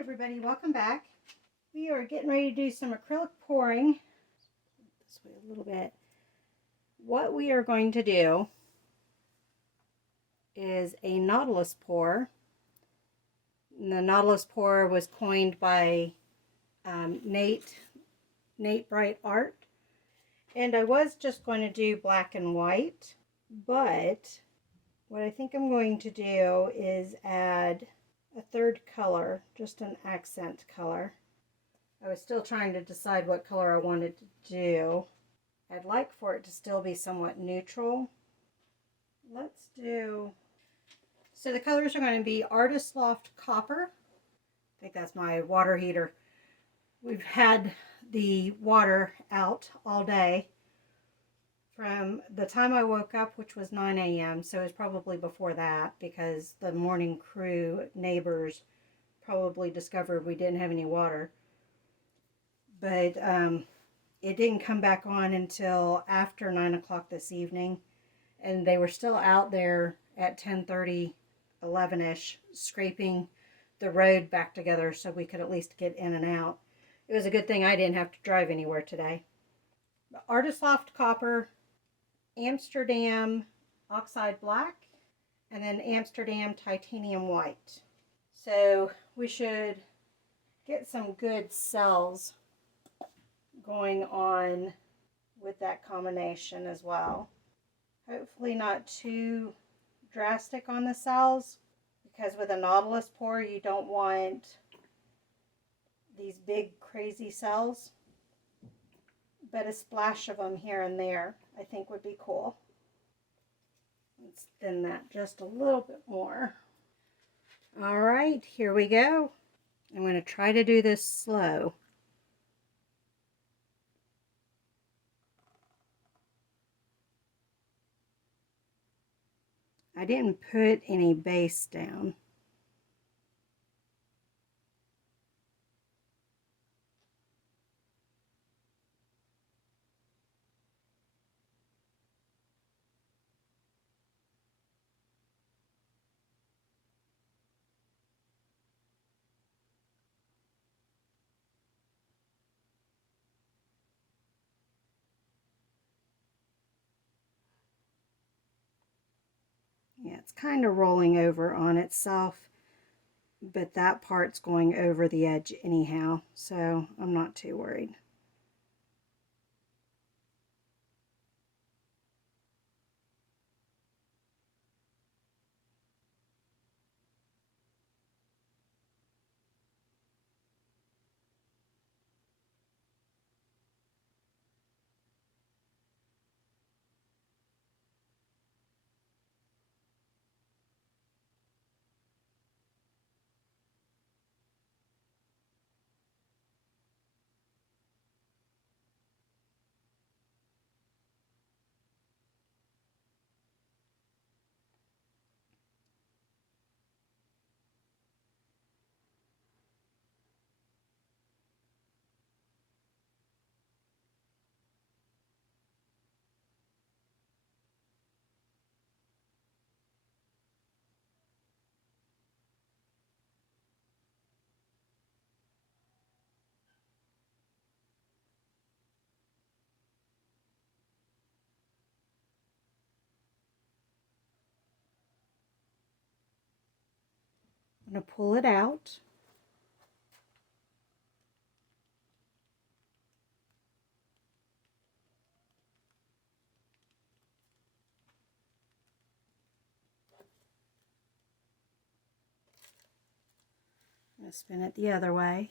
Everybody, welcome back. We are getting ready to do some acrylic pouring. This way a little bit. What we are going to do is a Nautilus pour. And the Nautilus pour was coined by Nate Bright Art. And I was just going to do black and white, but what I think I'm going to do is add a third color, just an accent color. I was still trying to decide what color I wanted to do. I'd like for it to still be somewhat neutral. Let's do, so the colors are going to be Artist Loft Copper. I think that's my water heater. We've had the water out all day from the time I woke up, which was 9 a.m. So it was probably before that, because the morning crew neighbors probably discovered we didn't have any water. But it didn't come back on until after 9 o'clock this evening. And they were still out there at 10:30, 11-ish, scraping the road back together so we could at least get in and out. It was a good thing I didn't have to drive anywhere today. The Artist Loft Copper, Amsterdam Oxide Black, and then Amsterdam Titanium White. So we should get some good cells going on with that combination as well. Hopefully not too drastic on the cells, because with a Nautilus pour you don't want these big crazy cells, but a splash of them here and there I think would be cool. Let's thin that just a little bit more. Alright, here we go. I'm going to try to do this slow. I didn't put any base down. Yeah, it's kind of rolling over on itself, but that part's going over the edge anyhow, so I'm not too worried. I'm going to pull it out. I'm going to spin it the other way.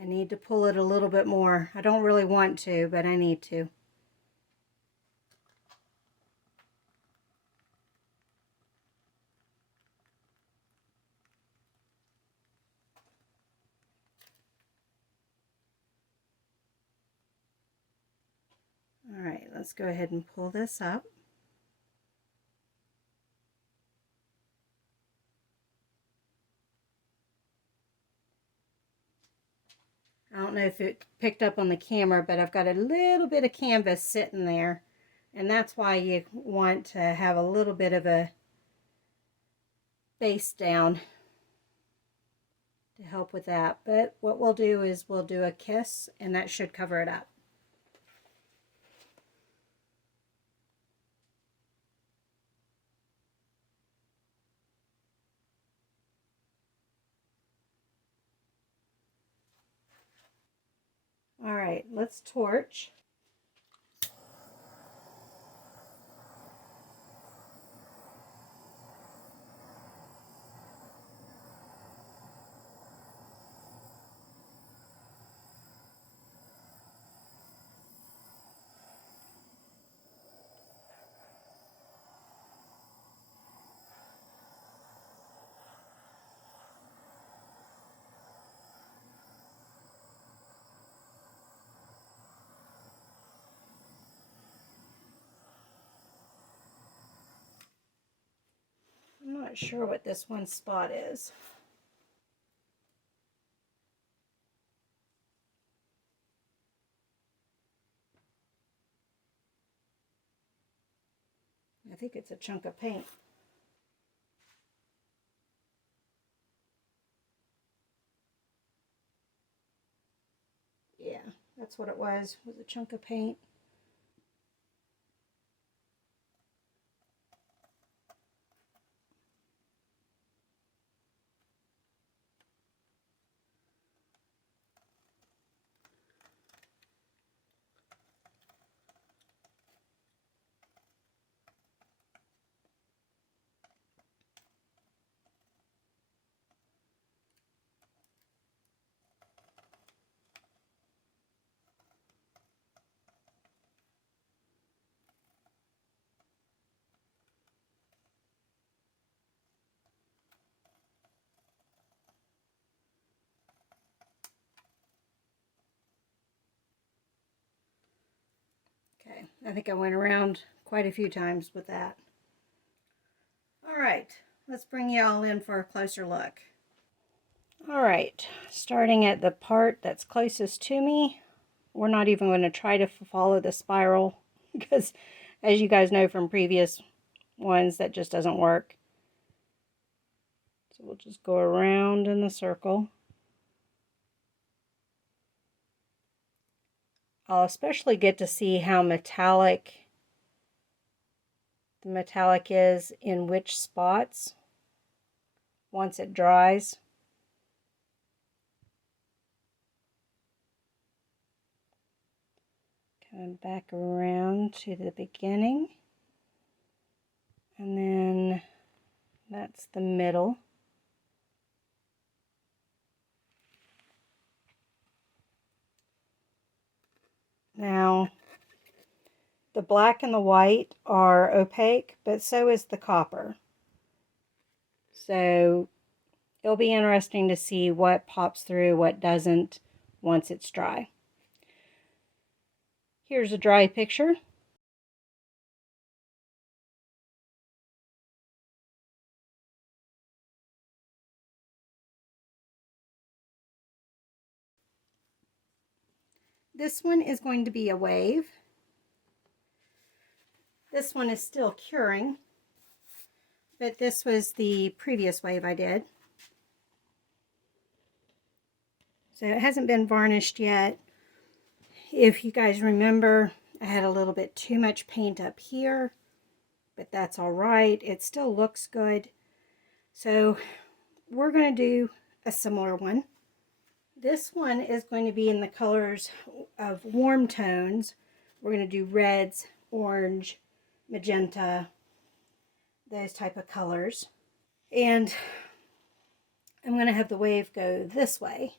I need to pull it a little bit more. I don't really want to, but I need to. Let's go ahead and pull this up. I don't know if it picked up on the camera, but I've got a little bit of canvas sitting there. And that's why you want to have a little bit of a base down to help with that. But what we'll do is we'll do a kiss, and that should cover it up. All right, let's torch. I'm not sure what this one spot is. I think it's a chunk of paint. Yeah, that's what it was a chunk of paint. Okay, I think I went around quite a few times with that. All right, let's bring you all in for a closer look. All right, starting at the part that's closest to me, we're not even going to try to follow the spiral because, as you guys know from previous ones, that just doesn't work. So we'll just go around in the circle. I'll especially get to see how metallic the metallic is in which spots once it dries. Coming back around to the beginning, and then that's the middle. Now, the black and the white are opaque, but so is the copper. So it'll be interesting to see what pops through, what doesn't, once it's dry. Here's a dry picture. This one is going to be a wave. This one is still curing, but this was the previous wave I did. So it hasn't been varnished yet. If you guys remember, I had a little bit too much paint up here, but that's all right. It still looks good. So we're going to do a similar one. This one is going to be in the colors of warm tones. We're going to do reds, orange, magenta, those type of colors. And I'm going to have the wave go this way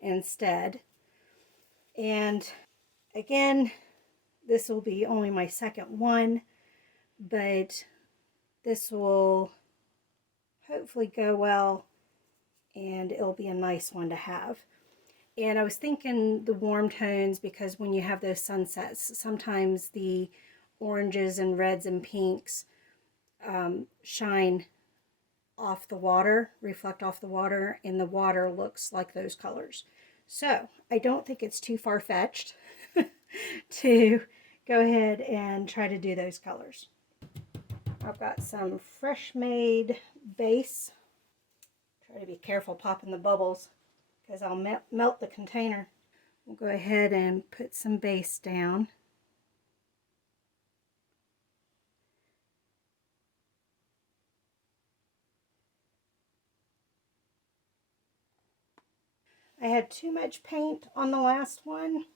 instead. And again, this will be only my second one, but this will hopefully go well and it'll be a nice one to have. And I was thinking the warm tones because when you have those sunsets, sometimes the oranges and reds and pinks shine off the water, reflect off the water, and the water looks like those colors. So I don't think it's too far-fetched to go ahead and try to do those colors. I've got some fresh made base. Try to be careful popping the bubbles because I'll melt the container. We'll go ahead and put some base down. I had too much paint on the last one,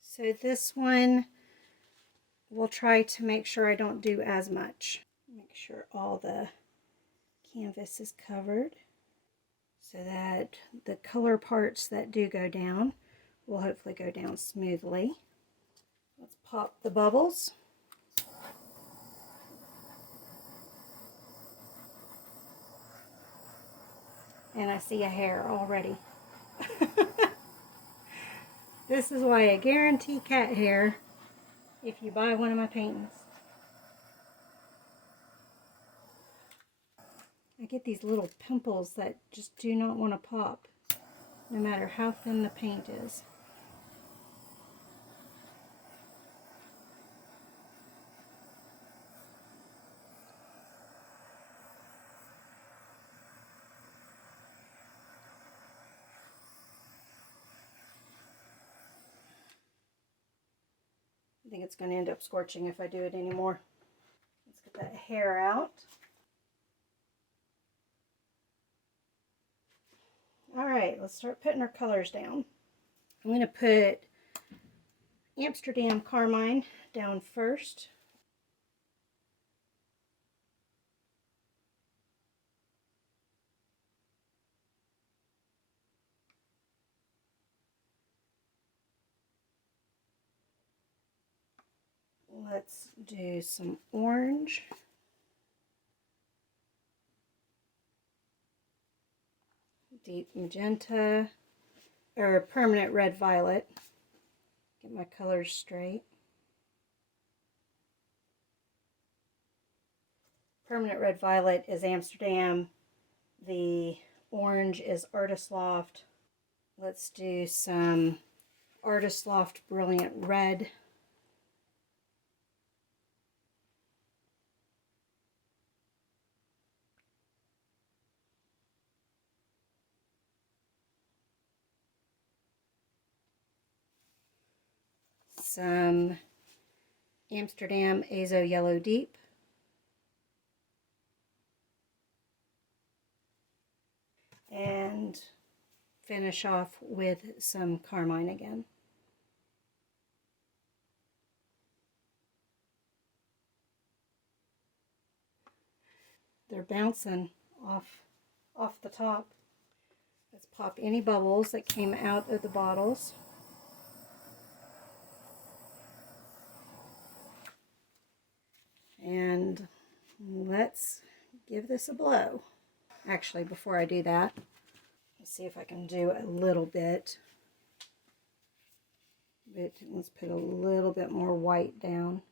so this one we'll try to make sure I don't do as much. Make sure all the canvas is covered so that the color parts that do go down will hopefully go down smoothly. Let's pop the bubbles. And I see a hair already. This is why I guarantee cat hair if you buy one of my paintings. I get these little pimples that just do not want to pop, no matter how thin the paint is. I think it's going to end up scorching if I do it anymore. Let's get that hair out. Alright, let's start putting our colors down. I'm going to put Amsterdam Carmine down first. Let's do some orange. Deep magenta, or permanent red violet. Get my colors straight. Permanent red violet is Amsterdam. The orange is Artist Loft. Let's do some Artist Loft Brilliant Red. Some Amsterdam Azo Yellow Deep. And finish off with some Carmine again. They're bouncing off the top. Let's pop any bubbles that came out of the bottles. And let's give this a blow. Actually, before I do that, let's see if I can do a little bit. Let's put a little bit more white down.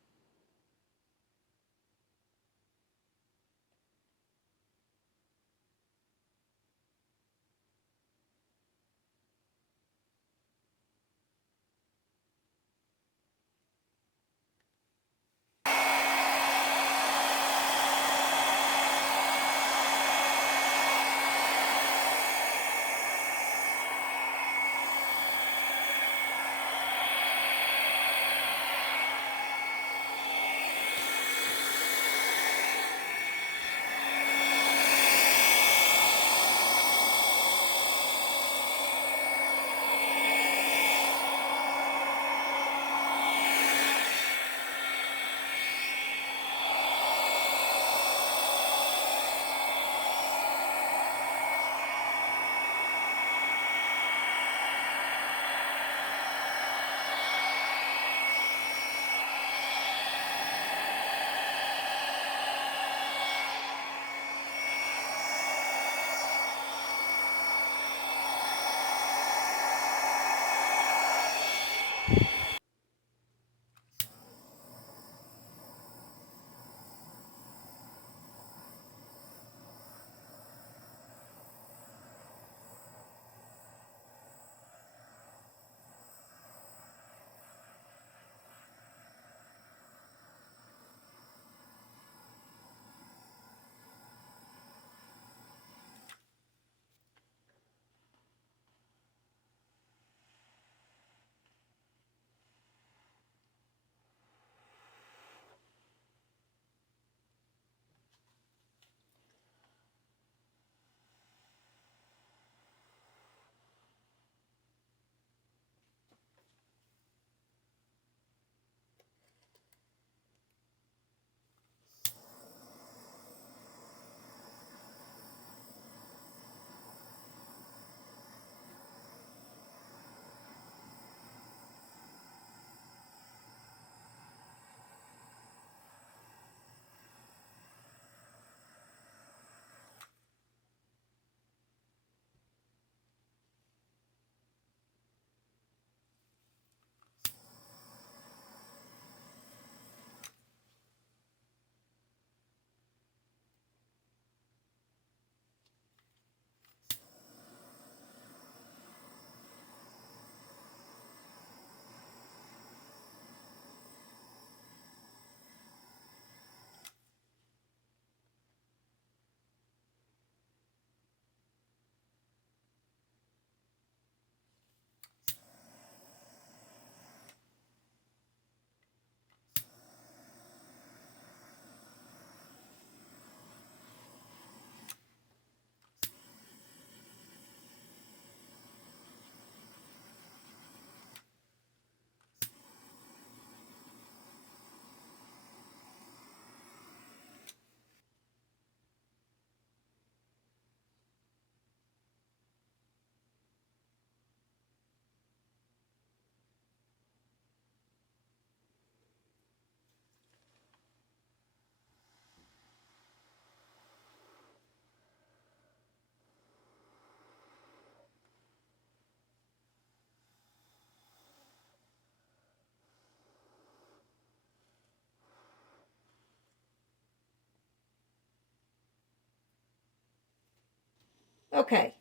Okay.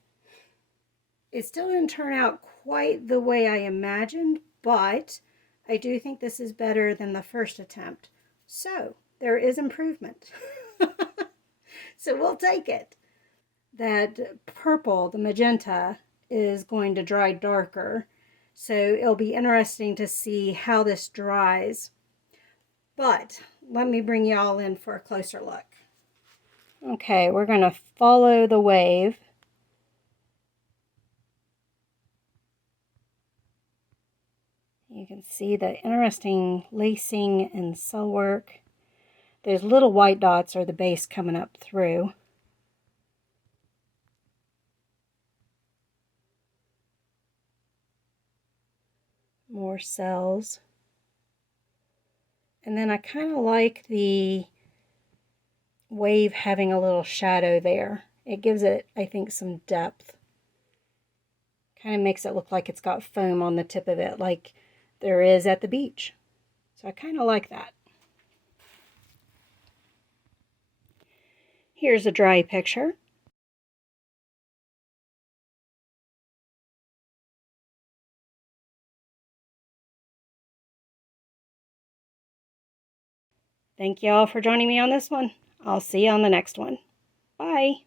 It still didn't turn out quite the way I imagined, but I do think this is better than the first attempt. So there is improvement. So we'll take it. That purple, the magenta, is going to dry darker. So it'll be interesting to see how this dries. But let me bring y'all in for a closer look. Okay, we're going to follow the wave. You can see the interesting lacing and cell work. Those little white dots are the base coming up through. More cells. And then I kind of like the wave having a little shadow there. It gives it, I think, some depth. Kind of makes it look like it's got foam on the tip of it, like there is at the beach. So I kind of like that. Here's a dry picture. Thank you all for joining me on this one. I'll see you on the next one. Bye.